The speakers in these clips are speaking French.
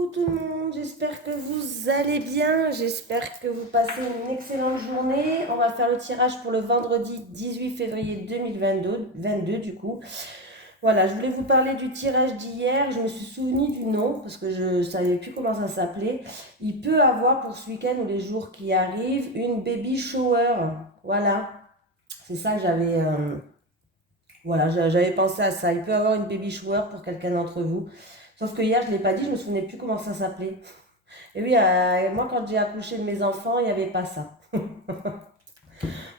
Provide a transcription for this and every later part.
Coucou tout le monde, j'espère que vous allez bien, j'espère que vous passez une excellente journée. On va faire le tirage pour le vendredi 18 février 2022 du coup. Voilà, je voulais vous parler du tirage d'hier, je me suis souvenu du nom parce que je ne savais plus comment ça s'appelait. Il peut avoir pour ce week-end ou les jours qui arrivent une baby shower. Voilà, c'est ça que j'avais pensé à ça. Il peut avoir une baby shower pour quelqu'un d'entre vous. Sauf que hier, je ne l'ai pas dit, je ne me souvenais plus comment ça s'appelait. Et oui, moi, quand j'ai accouché de mes enfants, il n'y avait pas ça.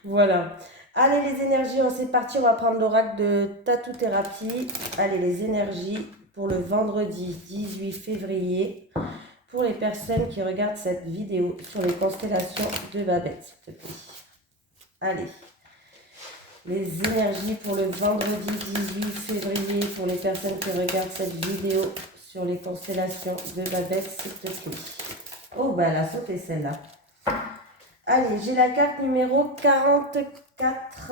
Voilà. Allez, les énergies, c'est parti. On va prendre l'oracle de Tatou-Thérapie. Allez, les énergies pour le vendredi 18 février. Pour les personnes qui regardent cette vidéo sur les constellations de Babette, s'il te plaît. Allez. Les énergies pour le vendredi 18 février. Pour les personnes qui regardent cette vidéo sur les constellations de Babette, s'il te plaît. Oh, bah elle a sauté celle-là. Allez, j'ai la carte numéro 44.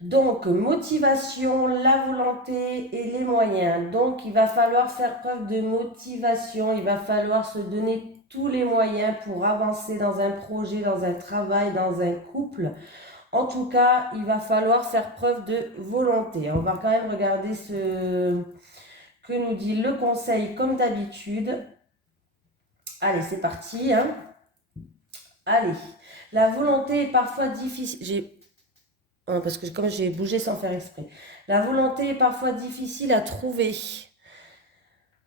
Donc, motivation, la volonté et les moyens. Donc, il va falloir faire preuve de motivation. Il va falloir se donner tous les moyens pour avancer dans un projet, dans un travail, dans un couple. En tout cas, il va falloir faire preuve de volonté. On va quand même regarder ce que nous dit le conseil comme d'habitude. Allez, c'est parti. Allez, la volonté est parfois difficile. Parce que comme j'ai bougé sans faire exprès. La volonté est parfois difficile à trouver.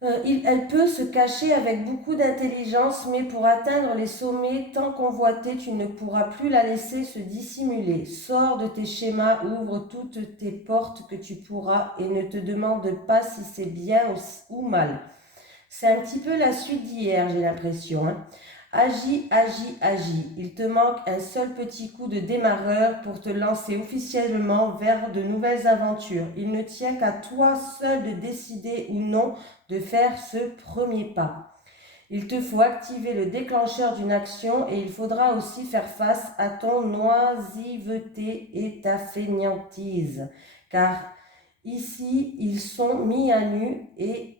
Elle peut se cacher avec beaucoup d'intelligence, mais pour atteindre les sommets tant convoités, tu ne pourras plus la laisser se dissimuler. Sors de tes schémas, ouvre toutes tes portes que tu pourras et ne te demande pas si c'est bien ou mal. C'est un petit peu la suite d'hier, j'ai l'impression. Agis, agis, agis. Il te manque un seul petit coup de démarreur pour te lancer officiellement vers de nouvelles aventures. Il ne tient qu'à toi seul de décider ou non de faire ce premier pas. Il te faut activer le déclencheur d'une action et il faudra aussi faire face à ton oisiveté et ta fainéantise. Car ici, ils sont mis à nu et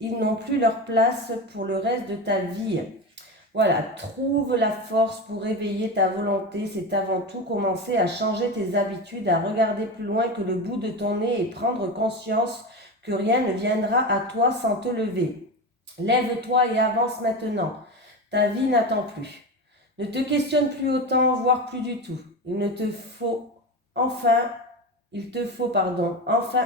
ils n'ont plus leur place pour le reste de ta vie. Voilà, trouve la force pour réveiller ta volonté. C'est avant tout commencer à changer tes habitudes, à regarder plus loin que le bout de ton nez et prendre conscience que rien ne viendra à toi sans te lever. Lève-toi et avance maintenant. Ta vie n'attend plus. Ne te questionne plus autant, voire plus du tout. Il te faut enfin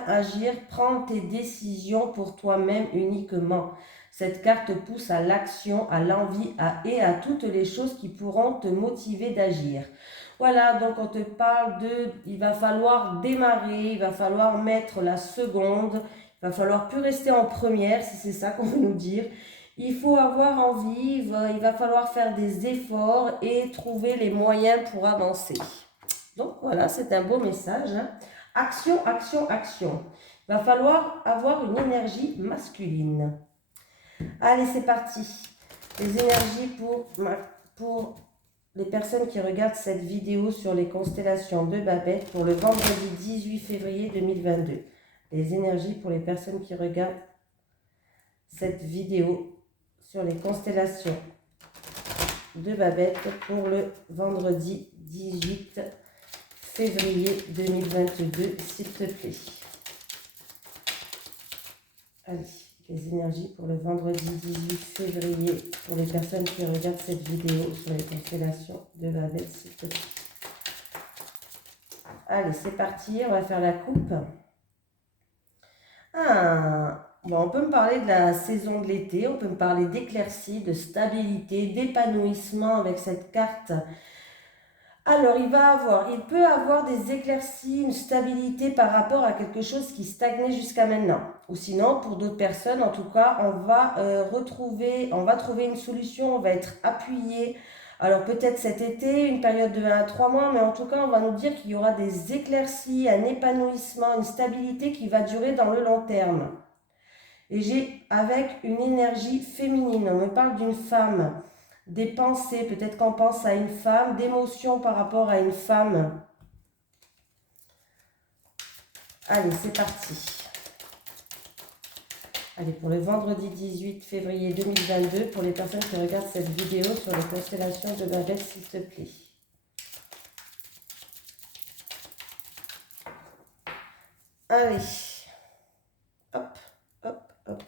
agir, prendre tes décisions pour toi-même uniquement. Cette carte pousse à l'action, à l'envie et à toutes les choses qui pourront te motiver d'agir. Voilà, donc on te parle il va falloir démarrer, il va falloir mettre la seconde, il va falloir plus rester en première, si c'est ça qu'on veut nous dire. Il faut avoir envie, il va falloir faire des efforts et trouver les moyens pour avancer. Donc voilà, c'est un beau message. Action, action, action. Il va falloir avoir une énergie masculine. Allez, c'est parti. Les énergies pour les personnes qui regardent cette vidéo sur les constellations de Babette pour le vendredi 18 février 2022. Les énergies pour les personnes qui regardent cette vidéo sur les constellations de Babette pour le vendredi 18 février 2022, s'il te plaît. Allez, les énergies pour le vendredi 18 février pour les personnes qui regardent cette vidéo sur les constellations de Babette, s'il te plaît. Allez, c'est parti, on va faire la coupe. Bon, on peut me parler de la saison de l'été, on peut me parler d'éclaircie, de stabilité, d'épanouissement avec cette carte. Alors, il peut avoir des éclaircies, une stabilité par rapport à quelque chose qui stagnait jusqu'à maintenant. Ou sinon, pour d'autres personnes, en tout cas, on va trouver une solution, on va être appuyé. Alors, peut-être cet été, une période de 1 à 3 mois, mais en tout cas, on va nous dire qu'il y aura des éclaircies, un épanouissement, une stabilité qui va durer dans le long terme. Et j'ai avec une énergie féminine, on me parle d'une femme. Des pensées, peut-être qu'on pense à une femme, d'émotions par rapport à une femme. Allez, c'est parti. Allez, pour le vendredi 18 février 2022, pour les personnes qui regardent cette vidéo sur les constellations de Babel, s'il te plaît. Allez, hop, hop, hop.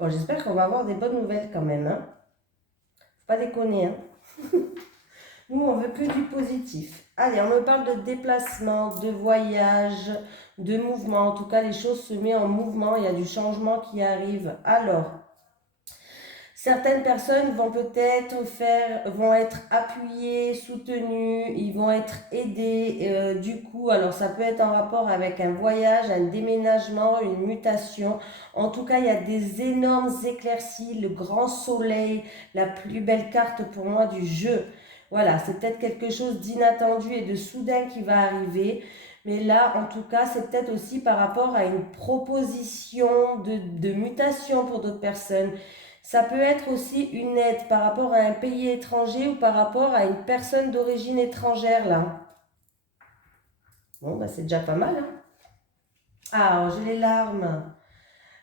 Bon, j'espère qu'on va avoir des bonnes nouvelles quand même, hein. Faut pas déconner, hein. Nous, on veut que du positif. Allez, on me parle de déplacement, de voyage, de mouvement. En tout cas, les choses se mettent en mouvement. Il y a du changement qui arrive. Alors, certaines personnes vont peut-être vont être appuyées, soutenues, ils vont être aidés. Du coup, alors ça peut être en rapport avec un voyage, un déménagement, une mutation. En tout cas, il y a des énormes éclaircies, le grand soleil, la plus belle carte pour moi du jeu. Voilà, c'est peut-être quelque chose d'inattendu et de soudain qui va arriver. Mais là, en tout cas, c'est peut-être aussi par rapport à une proposition de mutation pour d'autres personnes. Ça peut être aussi une aide par rapport à un pays étranger ou par rapport à une personne d'origine étrangère, là. Bon, bah c'est déjà pas mal, hein. Ah, alors, j'ai les larmes,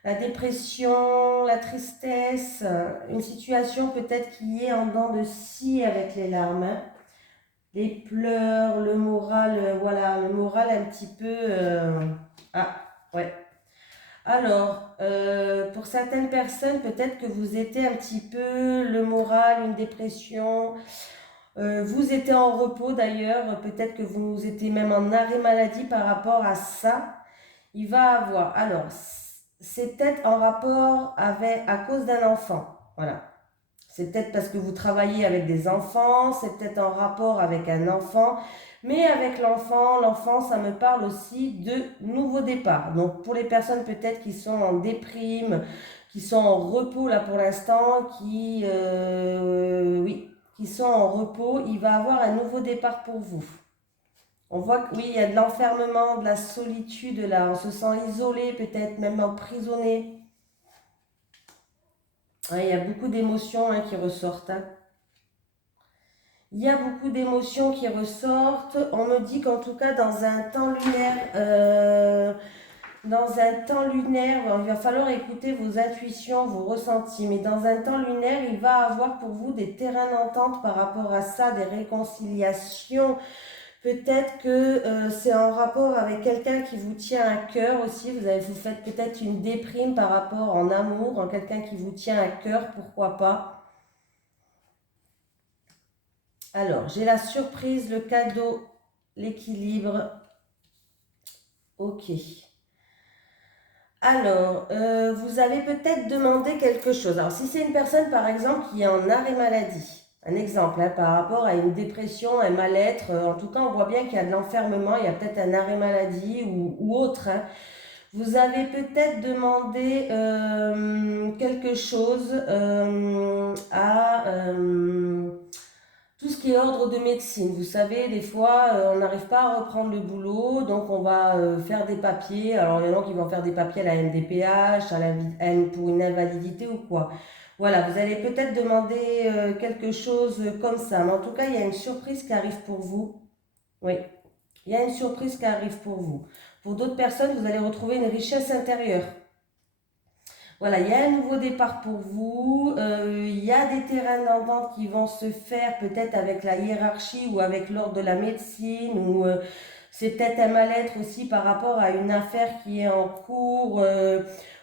la dépression, la tristesse, une situation peut-être qui est en dents de scie avec les larmes, hein. Les pleurs, le moral, voilà, le moral un petit peu... Ah, ouais. Alors, pour certaines personnes, peut-être que vous étiez un petit peu le moral, une dépression. Vous étiez en repos d'ailleurs, peut-être que vous étiez même en arrêt maladie par rapport à ça. Il va avoir. Alors, c'est peut-être en rapport avec, à cause d'un enfant. Voilà. C'est peut-être parce que vous travaillez avec des enfants, c'est peut-être en rapport avec un enfant, mais avec l'enfant, ça me parle aussi de nouveau départ. Donc pour les personnes peut-être qui sont en déprime, qui sont en repos là pour l'instant, oui, qui sont en repos, il va avoir un nouveau départ pour vous. On voit que oui, il y a de l'enfermement, de la solitude là, on se sent isolé, peut-être même emprisonné. Ouais, il y a beaucoup d'émotions qui ressortent, hein. Il y a beaucoup d'émotions qui ressortent. On me dit qu'en tout cas, dans un temps lunaire, il va falloir écouter vos intuitions, vos ressentis. Mais dans un temps lunaire, il va avoir pour vous des terrains d'entente par rapport à ça, des réconciliations. Peut-être que c'est en rapport avec quelqu'un qui vous tient à cœur aussi. Vous faites peut-être une déprime par rapport en amour, en quelqu'un qui vous tient à cœur, pourquoi pas. Alors, j'ai la surprise, le cadeau, l'équilibre. Ok. Alors, vous avez peut-être demandé quelque chose. Alors, si c'est une personne, par exemple, qui est en arrêt maladie, un exemple, hein, par rapport à une dépression, un mal-être, en tout cas, on voit bien qu'il y a de l'enfermement, il y a peut-être un arrêt maladie ou autre, hein. Vous avez peut-être demandé quelque chose à tout ce qui est ordre de médecine. Vous savez, des fois, on n'arrive pas à reprendre le boulot, donc on va faire des papiers. Alors, il y en a qui vont faire des papiers à la MDPH, pour une invalidité ou quoi. Voilà, vous allez peut-être demander quelque chose comme ça. Mais en tout cas, il y a une surprise qui arrive pour vous. Oui, il y a une surprise qui arrive pour vous. Pour d'autres personnes, vous allez retrouver une richesse intérieure. Voilà, il y a un nouveau départ pour vous. Il y a des terrains d'entente qui vont se faire peut-être avec la hiérarchie ou avec l'ordre de la médecine ou c'est peut-être un mal-être aussi par rapport à une affaire qui est en cours,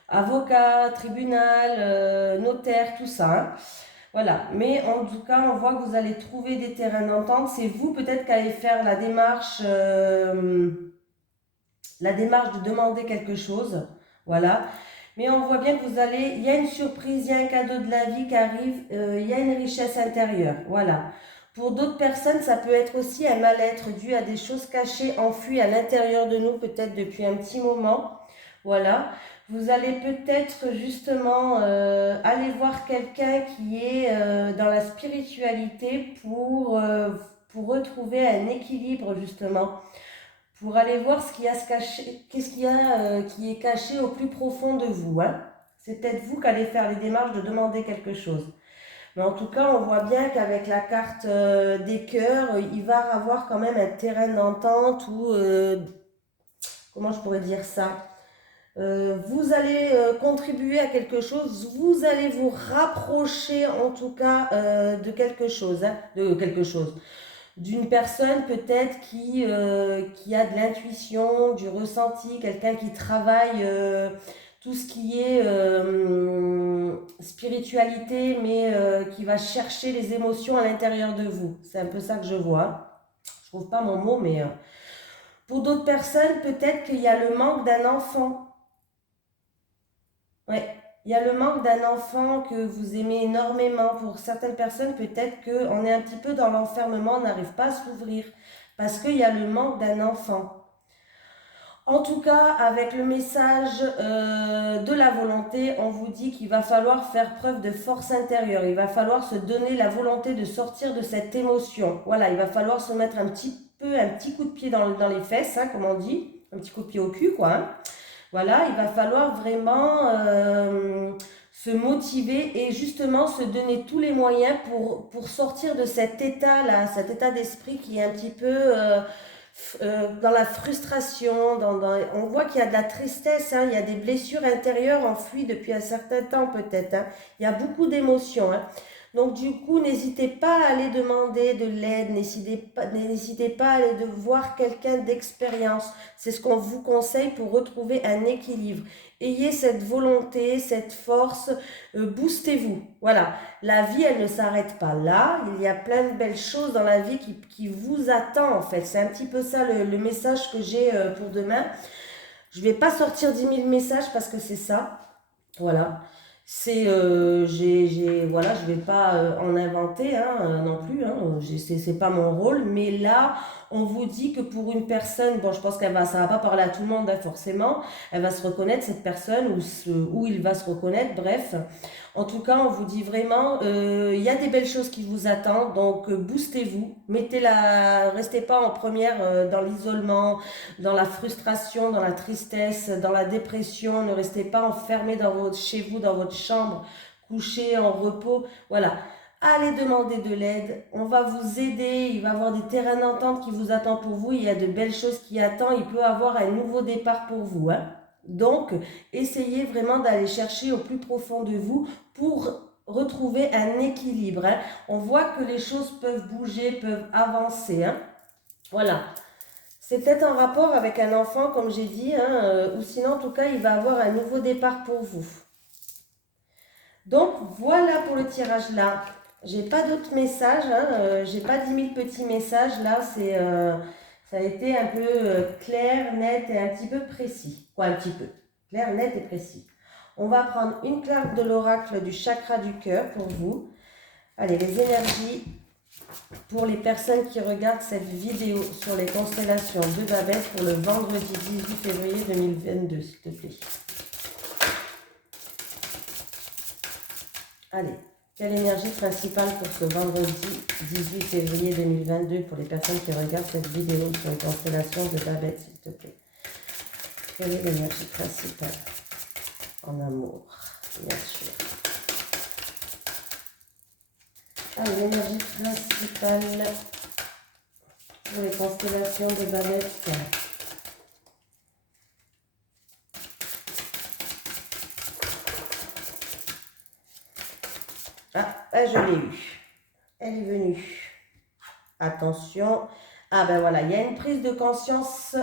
avocat, tribunal, notaire, tout ça, hein. Voilà, mais en tout cas, on voit que vous allez trouver des terrains d'entente. C'est vous peut-être qui allez faire la démarche de demander quelque chose. Voilà. Mais on voit bien que il y a une surprise, il y a un cadeau de la vie qui arrive, il y a une richesse intérieure. Voilà. Pour d'autres personnes, ça peut être aussi un mal-être dû à des choses cachées, enfouies à l'intérieur de nous, peut-être depuis un petit moment. Voilà. Vous allez peut-être justement aller voir quelqu'un qui est dans la spiritualité pour retrouver un équilibre justement, pour aller voir ce qu'il y a, qu'est-ce qu'il y a qui est caché au plus profond de vous. Hein. C'est peut-être vous qui allez faire les démarches de demander quelque chose. Mais en tout cas, on voit bien qu'avec la carte des cœurs, il va avoir quand même un terrain d'entente ou, comment je pourrais dire ça, vous allez contribuer à quelque chose, vous allez vous rapprocher en tout cas de quelque chose, hein, d'une personne peut-être qui a de l'intuition, du ressenti, quelqu'un qui travaille tout ce qui est spiritualité, mais qui va chercher les émotions à l'intérieur de vous. C'est un peu ça que je vois. Je trouve pas mon mot, mais pour d'autres personnes, peut-être qu'il y a le manque d'un enfant. Ouais, il y a le manque d'un enfant que vous aimez énormément. Pour certaines personnes, peut-être qu'on est un petit peu dans l'enfermement, on n'arrive pas à s'ouvrir parce qu'il y a le manque d'un enfant. En tout cas, avec le message de la volonté, on vous dit qu'il va falloir faire preuve de force intérieure. Il va falloir se donner la volonté de sortir de cette émotion. Voilà, il va falloir se mettre un petit coup de pied dans les fesses, hein, comme on dit. Un petit coup de pied au cul, quoi. Hein. Voilà, il va falloir vraiment se motiver et justement se donner tous les moyens pour sortir de cet état-là, cet état d'esprit qui est un petit peu dans la frustration. On voit qu'il y a de la tristesse, hein, il y a des blessures intérieures enfouies depuis un certain temps peut-être. Hein. Il y a beaucoup d'émotions. Hein. Donc du coup, n'hésitez pas à aller demander de l'aide, n'hésitez pas à aller voir quelqu'un d'expérience. C'est ce qu'on vous conseille pour retrouver un équilibre. Ayez cette volonté, cette force, boostez-vous. Voilà, la vie, elle ne s'arrête pas là. Il y a plein de belles choses dans la vie qui vous attend en fait. C'est un petit peu ça le message que j'ai pour demain. Je ne vais pas sortir 10 000 messages parce que c'est ça. Voilà. C'est voilà, je vais pas en inventer hein, non plus, hein, c'est pas mon rôle, mais là on vous dit que pour une personne, bon je pense ça va pas parler à tout le monde hein, forcément, elle va se reconnaître cette personne ou il va se reconnaître, bref. En tout cas, on vous dit vraiment, il y a des belles choses qui vous attendent, donc boostez-vous, restez pas en première dans l'isolement, dans la frustration, dans la tristesse, dans la dépression, ne restez pas enfermé chez vous, dans votre chambre, couché en repos, voilà. Allez demander de l'aide, on va vous aider, il va y avoir des terrains d'entente qui vous attendent pour vous, il y a de belles choses qui attendent, il peut y avoir un nouveau départ pour vous, hein. Donc, essayez vraiment d'aller chercher au plus profond de vous pour retrouver un équilibre. Hein. On voit que les choses peuvent bouger, peuvent avancer. Hein. Voilà. C'est peut-être en rapport avec un enfant, comme j'ai dit, hein, ou sinon, en tout cas, il va avoir un nouveau départ pour vous. Donc, voilà pour le tirage là. J'ai pas d'autres messages, hein, j'ai pas 10 000 petits messages. Là, ça a été un peu clair, net et un petit peu précis. Quoi, un petit peu. Clair, net et précis. On va prendre une carte de l'oracle du chakra du cœur pour vous. Allez, les énergies pour les personnes qui regardent cette vidéo sur les constellations de Babette pour le vendredi 18 février 2022, s'il te plaît. Allez, quelle énergie principale pour ce vendredi 18 février 2022 pour les personnes qui regardent cette vidéo sur les constellations de Babette, s'il te plaît. Quelle est l'énergie principale en amour, bien sûr. Allez, l'énergie principale pour les constellations de Babette. Ah, je l'ai eu. Elle est venue. Attention. Ah ben voilà, il y a une prise de conscience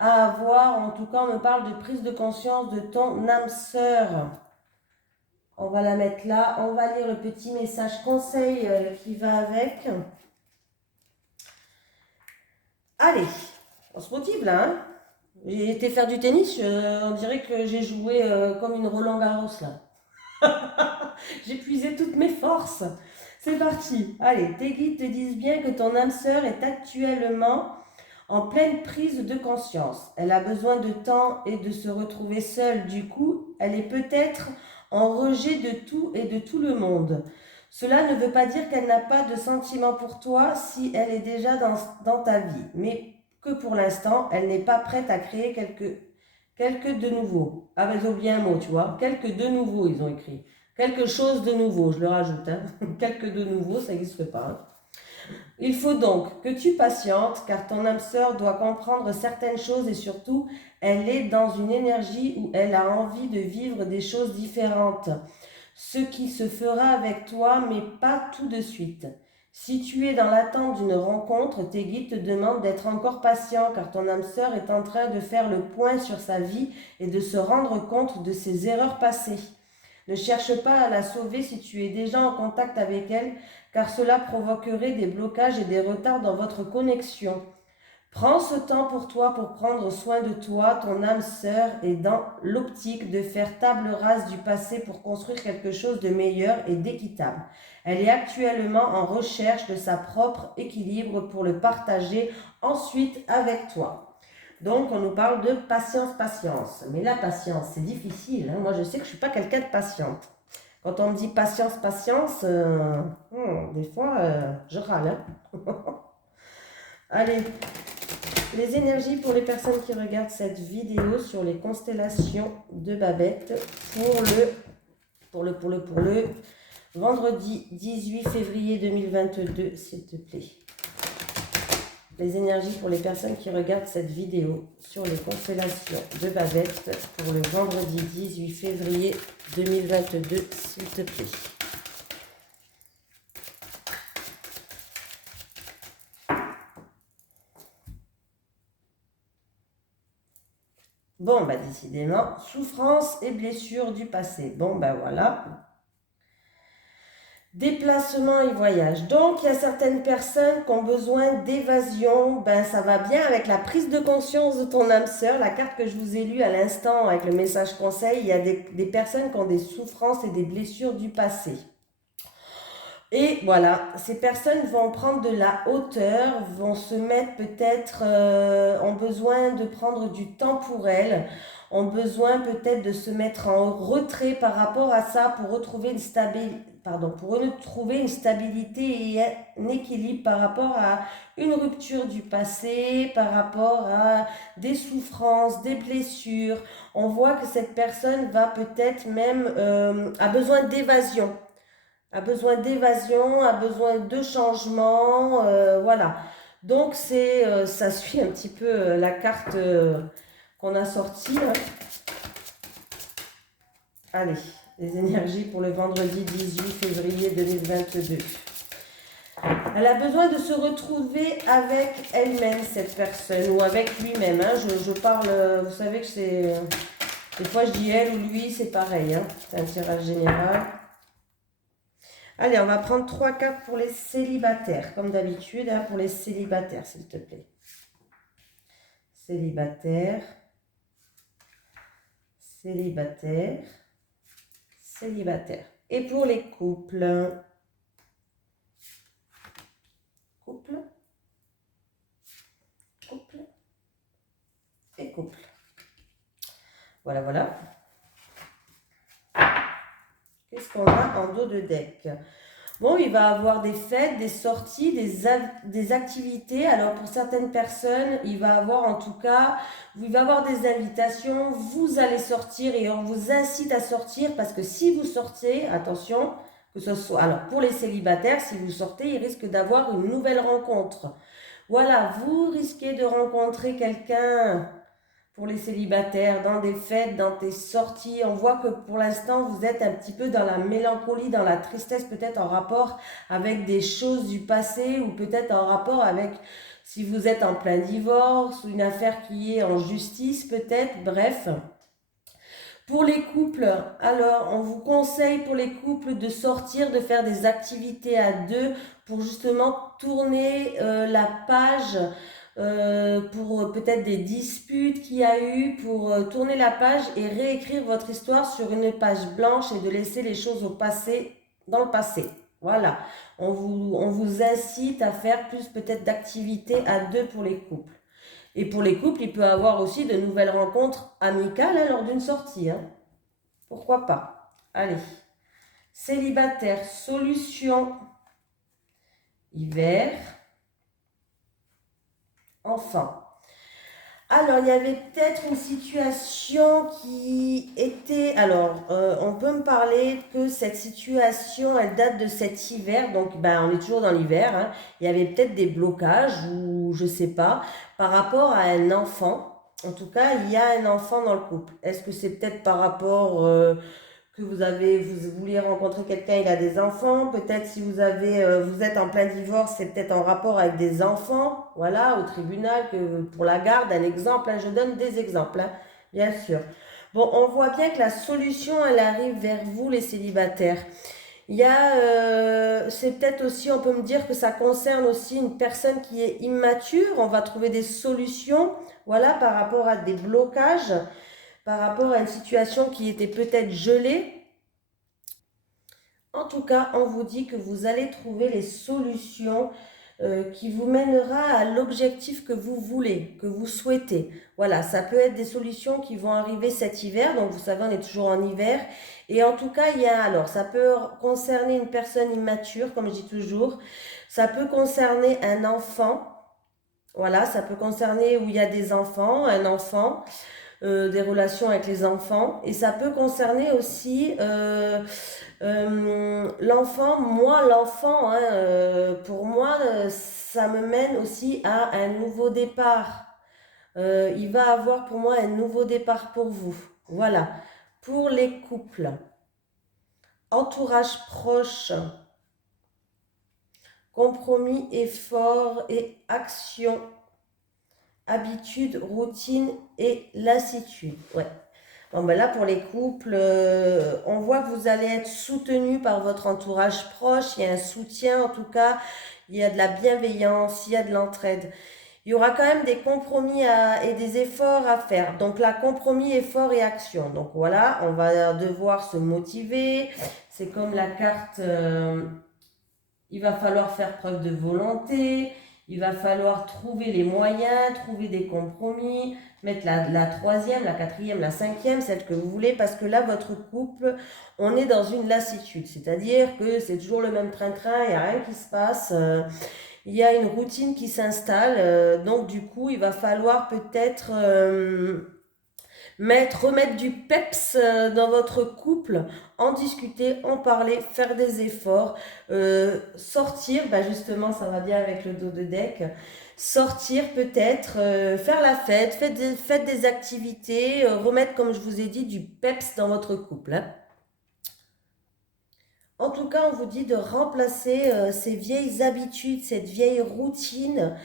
à avoir. En tout cas, on me parle de prise de conscience de ton âme sœur. On va la mettre là. On va lire le petit message conseil qui va avec. Allez, on se motive là. Hein, j'ai été faire du tennis. On dirait que j'ai joué comme une Roland Garros là. J'ai puisé toutes mes forces. C'est parti. Allez, tes guides te disent bien que ton âme sœur est actuellement en pleine prise de conscience. Elle a besoin de temps et de se retrouver seule. Du coup, elle est peut-être en rejet de tout et de tout le monde. Cela ne veut pas dire qu'elle n'a pas de sentiments pour toi si elle est déjà dans ta vie, mais que pour l'instant, elle n'est pas prête à créer quelques de nouveau. Ah, mais ils ont oublié un mot, tu vois. Quelques de nouveau, ils ont écrit. Quelque chose de nouveau, je le rajoute. Hein. Quelques de nouveau, ça n'existe pas. Hein. Il faut donc que tu patientes, car ton âme sœur doit comprendre certaines choses et surtout, elle est dans une énergie où elle a envie de vivre des choses différentes. Ce qui se fera avec toi, mais pas tout de suite. Si tu es dans l'attente d'une rencontre, tes guides te demandent d'être encore patient, car ton âme sœur est en train de faire le point sur sa vie et de se rendre compte de ses erreurs passées. Ne cherche pas à la sauver si tu es déjà en contact avec elle, car cela provoquerait des blocages et des retards dans votre connexion. Prends ce temps pour toi pour prendre soin de toi, ton âme sœur est dans l'optique de faire table rase du passé pour construire quelque chose de meilleur et d'équitable. Elle est actuellement en recherche de sa propre équilibre pour le partager ensuite avec toi. Donc, on nous parle de patience, patience. Mais la patience, c'est difficile. Hein. Moi, je sais que je ne suis pas quelqu'un de patiente. Quand on me dit patience, patience, des fois, je râle. Hein. Allez, les énergies pour les personnes qui regardent cette vidéo sur les constellations de Babette pour le vendredi 18 février 2022, s'il te plaît. Les énergies pour les personnes qui regardent cette vidéo sur les constellations de Babette pour le vendredi 18 février 2022, s'il te plaît. Bon, bah décidément, souffrance et blessures du passé. Bon, bah voilà. Déplacement et voyage. Donc, il y a certaines personnes qui ont besoin d'évasion. Ben, ça va bien avec la prise de conscience de ton âme sœur. La carte que je vous ai lue à l'instant avec le message conseil, il y a des personnes qui ont des souffrances et des blessures du passé. Et voilà, ces personnes vont prendre de la hauteur, vont se mettre peut-être, ont besoin de prendre du temps pour elles, ont besoin peut-être de se mettre en retrait par rapport à ça pour retrouver pour retrouver une stabilité et un équilibre par rapport à une rupture du passé, par rapport à des souffrances, des blessures. On voit que cette personne va peut-être même, a besoin d'évasion. A besoin d'évasion, a besoin de changement, voilà. Donc ça suit un petit peu la carte qu'on a sortie. Hein. Allez, les énergies pour le vendredi 18 février 2022. Elle a besoin de se retrouver avec elle-même, cette personne, ou avec lui-même. Hein. Je parle, vous savez que c'est... Des fois je dis elle ou lui, c'est pareil. Hein. C'est un tirage général. Allez, on va prendre 3 cartes pour les célibataires, comme d'habitude, hein, pour les célibataires, s'il te plaît. Célibataire, célibataire, célibataire. Et pour les couples, couple, couple et couple. Voilà, voilà. Qu'est-ce qu'on a en dos de deck? Bon, il va avoir des fêtes, des sorties, des activités. Alors, pour certaines personnes, il va avoir en tout cas, il va avoir des invitations. Vous allez sortir et on vous incite à sortir parce que si vous sortez, attention, que ce soit... Alors, pour les célibataires, si vous sortez, il risque d'avoir une nouvelle rencontre. Voilà, vous risquez de rencontrer quelqu'un... Pour les célibataires, dans des fêtes, dans des sorties, on voit que pour l'instant, vous êtes un petit peu dans la mélancolie, dans la tristesse, peut-être en rapport avec des choses du passé ou peut-être en rapport avec, si vous êtes en plein divorce ou une affaire qui est en justice, peut-être, bref. Pour les couples, alors on vous conseille pour les couples de sortir, de faire des activités à deux pour justement tourner la page pour peut-être des disputes qu'il y a eu, pour tourner la page et réécrire votre histoire sur une page blanche et de laisser les choses au passé, dans le passé. Voilà, on vous incite à faire plus peut-être d'activités à deux pour les couples. Et pour les couples, il peut y avoir aussi de nouvelles rencontres amicales hein, lors d'une sortie. Hein. Pourquoi pas? Allez, Célibataire, solution. Hiver. Enfant. Alors, il y avait peut-être une situation qui était... Alors, on peut me parler que cette situation, elle date de cet hiver. Donc, ben, on est toujours dans l'hiver. Hein. Il y avait peut-être des blocages ou je sais pas par rapport à un enfant. En tout cas, il y a un enfant dans le couple. Est-ce que c'est peut-être par rapport que vous vouliez rencontrer quelqu'un, il a des enfants, peut-être si vous êtes en plein divorce, c'est peut-être en rapport avec des enfants, voilà, au tribunal, que pour la garde, un exemple, hein, je donne des exemples, hein, bien sûr. Bon, on voit bien que la solution, elle arrive vers vous, les célibataires. C'est peut-être aussi, on peut me dire que ça concerne aussi une personne qui est immature, on va trouver des solutions, voilà, par rapport à des blocages, par rapport à une situation qui était peut-être gelée. En tout cas, on vous dit que vous allez trouver les solutions qui vous mènera à l'objectif que vous voulez, que vous souhaitez. Voilà, ça peut être des solutions qui vont arriver cet hiver. Donc, vous savez, on est toujours en hiver. Et en tout cas, alors, ça peut concerner une personne immature, comme je dis toujours. Ça peut concerner un enfant. Voilà, ça peut concerner où il y a des enfants, un enfant. Des relations avec les enfants et ça peut concerner aussi l'enfant. Moi, l'enfant, hein, pour moi, ça me mène aussi à un nouveau départ. Il va avoir pour moi un nouveau départ pour vous. Voilà. Pour les couples, entourage proche, compromis, effort et action, habitude, routine et lassitude. Ouais. Bon, ben là, pour les couples, on voit que vous allez être soutenu par votre entourage proche. Il y a un soutien, en tout cas. Il y a de la bienveillance, il y a de l'entraide. Il y aura quand même des compromis et des efforts à faire. Donc là, compromis, effort et action. Donc voilà, on va devoir se motiver. C'est comme la carte, il va falloir faire preuve de volonté. Il va falloir trouver les moyens, trouver des compromis, mettre la troisième, la quatrième, la cinquième, celle que vous voulez, parce que là, votre couple, on est dans une lassitude. C'est-à-dire que c'est toujours le même train-train, il n'y a rien qui se passe. Il y a une routine qui s'installe. Donc, du coup, il va falloir peut-être remettre du peps dans votre couple, en discuter, en parler, faire des efforts, sortir, bah justement ça va bien avec le dos de deck, sortir peut-être, faire la fête, faites des activités, remettre comme je vous ai dit du peps dans votre couple. Hein. En tout cas, on vous dit de remplacer ces vieilles habitudes, cette vieille routine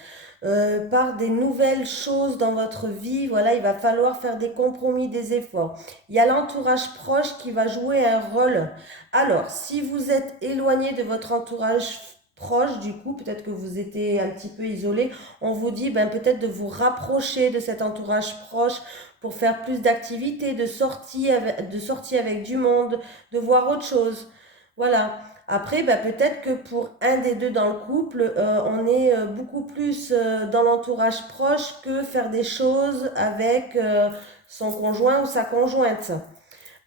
par des nouvelles choses dans votre vie. Voilà, il va falloir faire des compromis, des efforts. Il y a l'entourage proche qui va jouer un rôle. Alors, si vous êtes éloigné de votre entourage proche, du coup, peut-être que vous étiez un petit peu isolé, on vous dit peut-être de vous rapprocher de cet entourage proche pour faire plus d'activités, de sorties avec du monde, de voir autre chose. Voilà. Après, peut-être que pour un des deux dans le couple, on est beaucoup plus dans l'entourage proche que faire des choses avec son conjoint ou sa conjointe.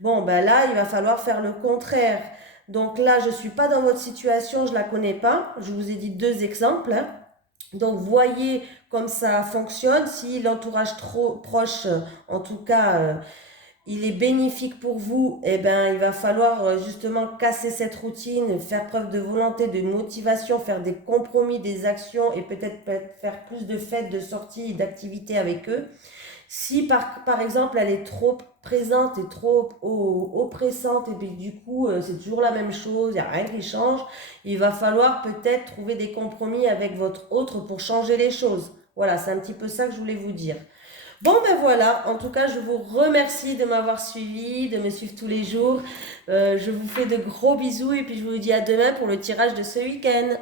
Bon, là, il va falloir faire le contraire. Donc là, je ne suis pas dans votre situation, je ne la connais pas. Je vous ai dit deux exemples. Hein. Donc, voyez comme ça fonctionne. Si l'entourage trop proche, en tout cas, il est bénéfique pour vous, il va falloir justement casser cette routine, faire preuve de volonté, de motivation, faire des compromis, des actions et peut-être faire plus de fêtes, de sorties, d'activités avec eux. Si par exemple elle est trop présente et trop oppressante et puis du coup c'est toujours la même chose, il n'y a rien qui change, il va falloir peut-être trouver des compromis avec votre autre pour changer les choses. Voilà, c'est un petit peu ça que je voulais vous dire. Bon voilà, en tout cas je vous remercie de m'avoir suivi, de me suivre tous les jours. Je vous fais de gros bisous et puis je vous dis à demain pour le tirage de ce week-end.